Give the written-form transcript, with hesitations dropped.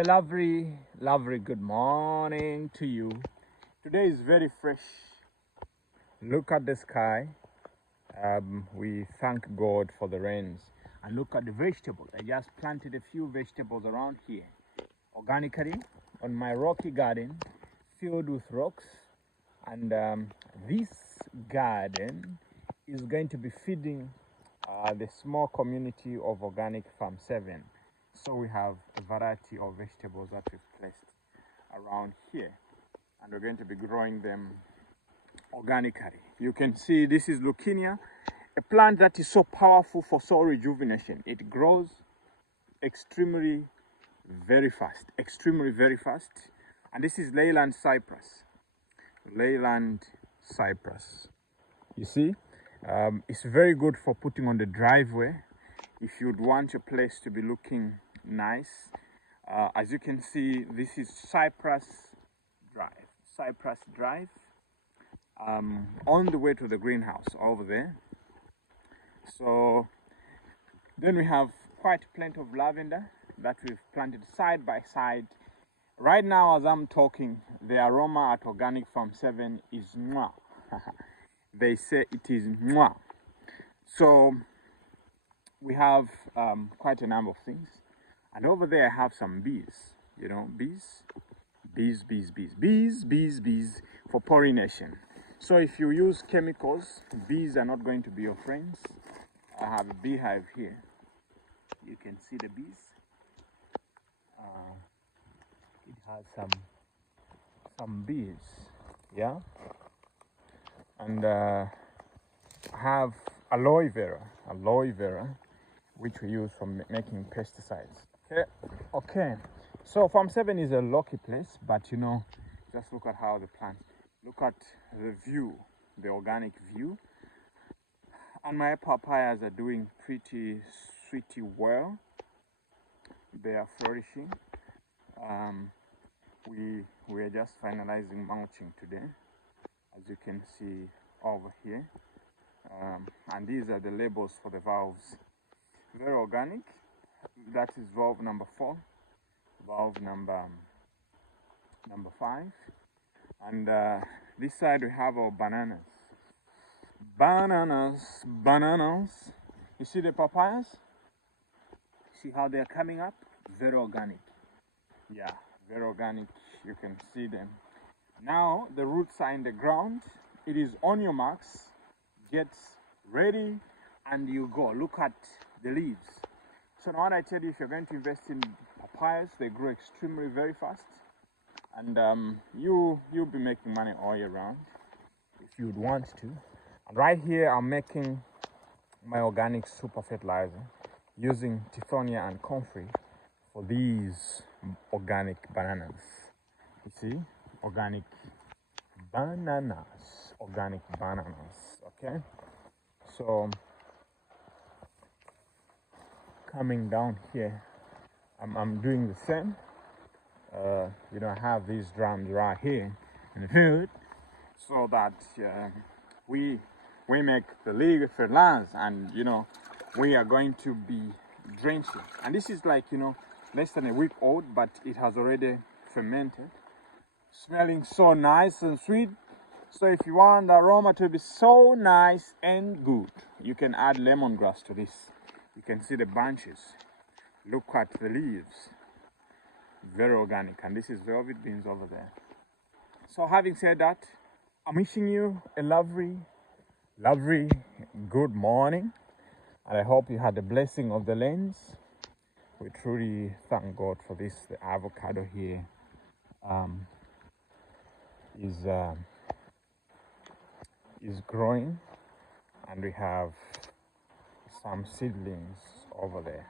A lovely good morning to you. Today is very fresh. Look at the sky. We thank God for the rains. And look at the vegetables. I just planted a few vegetables around here organically on my rocky garden filled with rocks. And this garden is going to be feeding the small community of Organic Farm 7. So we have a variety of vegetables that we've placed around here, and we're going to be growing them organically. You can see this is leukemia, a plant that is so powerful for soil rejuvenation. It grows extremely very fast. And this is Leyland cypress. You see, it's very good for putting on the driveway if you'd want your place to be looking nice. As you can see, this is Cypress Drive, on the way to the greenhouse over there. So then we have quite plenty of lavender that we've planted side by side. Right now, as I'm talking, the aroma at Organic Farm 7 is mwah. They say it is mwah. So we have quite a number of things. And over there I have some bees, you know, bees for pollination. So if you use chemicals, bees are not going to be your friends. I have a beehive here. You can see the bees. It has some bees, yeah. And have aloe vera, which we use for making pesticides. Okay. So Farm 7 is a lucky place, but you know, just look at how the plants. Look at the view, the organic view. And my papayas are doing pretty well. They are flourishing. We are just finalizing mulching today, as you can see over here. And these are the labels for the valves. Very organic. That is valve number 4, valve number 5, and this side we have our bananas. You see the papayas? See how they are coming up? Very organic. Yeah, very organic. You can see them. Now the roots are in the ground. It is on your marks. Get ready, and you go. Look at the leaves. So now what I tell you, if you're going to invest in papayas, they grow extremely very fast, and you'll be making money all year round if you'd want to. And right here I'm making my organic super fertilizer using Tithonia and comfrey for these organic bananas. You see, organic bananas. Okay, so coming down here, I'm doing the same. You know, I have these drums right here in the field, so that we make the league fertilizer, and you know, we are going to be drenching. And this is like, you know, less than a week old, but it has already fermented, smelling so nice and sweet. So if you want the aroma to be so nice and good, you can add lemongrass to this. You can see the branches. Look at the leaves. Very organic. And this is velvet beans over there. So having said that, I'm wishing you a lovely good morning. And I hope you had the blessing of the lens. We truly thank God for this. The avocado here is growing, and we have some seedlings over there.